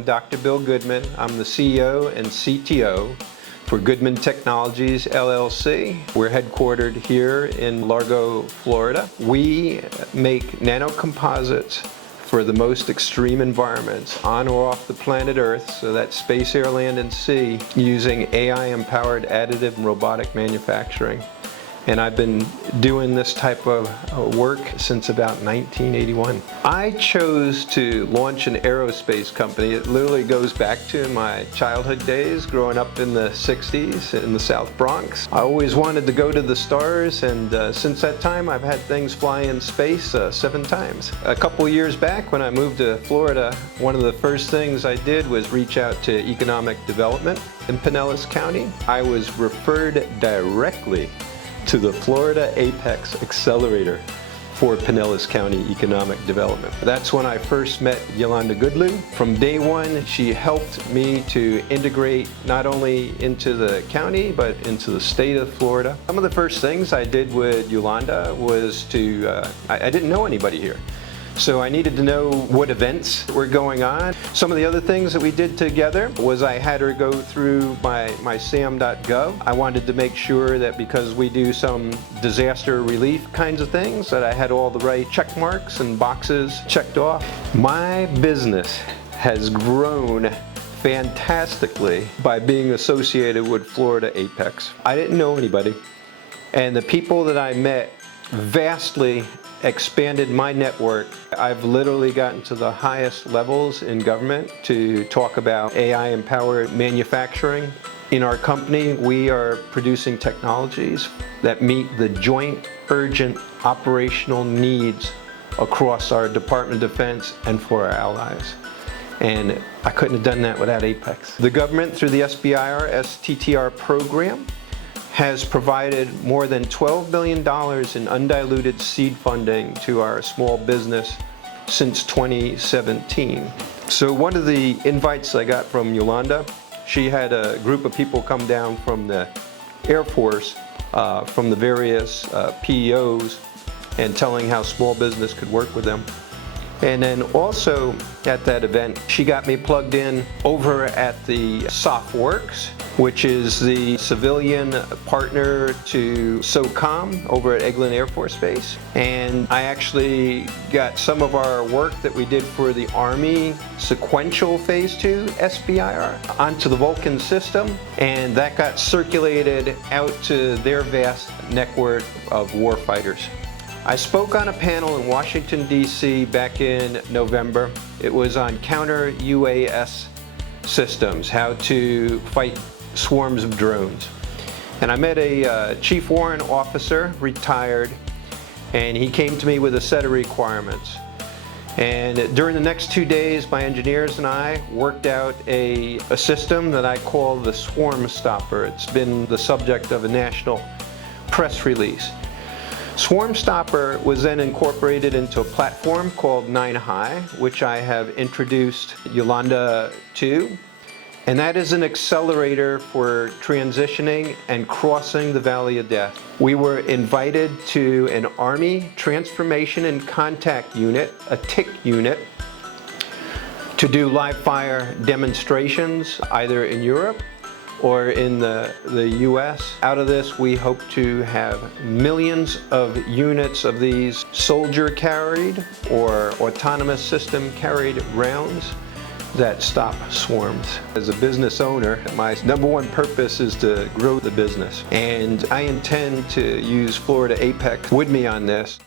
I'm Dr. Bill Goodman. I'm the CEO and CTO for Goodman Technologies, LLC. We're headquartered here in Largo, Florida. We make nano composites for the most extreme environments on or off the planet Earth, so that's space, air, land, and sea, using AI-empowered additive and robotic manufacturing. And I've been doing this type of work since about 1981. I chose to launch an aerospace company. It literally goes back to my childhood days, growing up in the 60s in the South Bronx. I always wanted to go to the stars, and since that time I've had things fly in space 7 times. A couple years back when I moved to Florida, one of the first things I did was reach out to economic development in Pinellas County. I was referred directly to the Florida Apex Accelerator for Pinellas County Economic Development. That's when I first met Yolanda Goodlew. From day one, she helped me to integrate not only into the county, but into the state of Florida. Some of the first things I did with Yolanda was I didn't know anybody here. So I needed to know what events were going on. Some of the other things that we did together was I had her go through my sam.gov. I wanted to make sure that because we do some disaster relief kinds of things, that I had all the right check marks and boxes checked off. My business has grown fantastically by being associated with Florida Apex. I didn't know anybody, and the people that I met vastly expanded my network. I've literally gotten to the highest levels in government to talk about AI-empowered manufacturing. In our company, we are producing technologies that meet the joint, urgent, operational needs across our Department of Defense and for our allies. And I couldn't have done that without Apex. The government, through the SBIR STTR program, has provided more than $12 billion in undiluted seed funding to our small business since 2017. So one of the invites I got from Yolanda, she had a group of people come down from the Air Force, from the various PEOs, and telling how small business could work with them. And then also at that event, she got me plugged in over at the SOFWorks, which is the civilian partner to SOCOM over at Eglin Air Force Base. And I actually got some of our work that we did for the Army sequential Phase 2 SBIR onto the Vulcan system, and that got circulated out to their vast network of warfighters. I spoke on a panel in Washington, D.C. back in November. It was on counter UAS systems, how to fight swarms of drones. And I met a Chief Warrant Officer, retired, and he came to me with a set of requirements. And during the next 2 days, my engineers and I worked out a system that I call the Swarm Stopper. It's been the subject of a national press release. Swarm Stopper was then incorporated into a platform called 9 High, which I have introduced Yolanda to. And that is an accelerator for transitioning and crossing the Valley of Death. We were invited to an Army Transformation and Contact Unit, a TIC unit, to do live fire demonstrations either in Europe or in the US. Out of this, we hope to have millions of units of these soldier-carried or autonomous system-carried rounds that stop swarms. As a business owner, my #1 purpose is to grow the business, and I intend to use Florida Apex with me on this.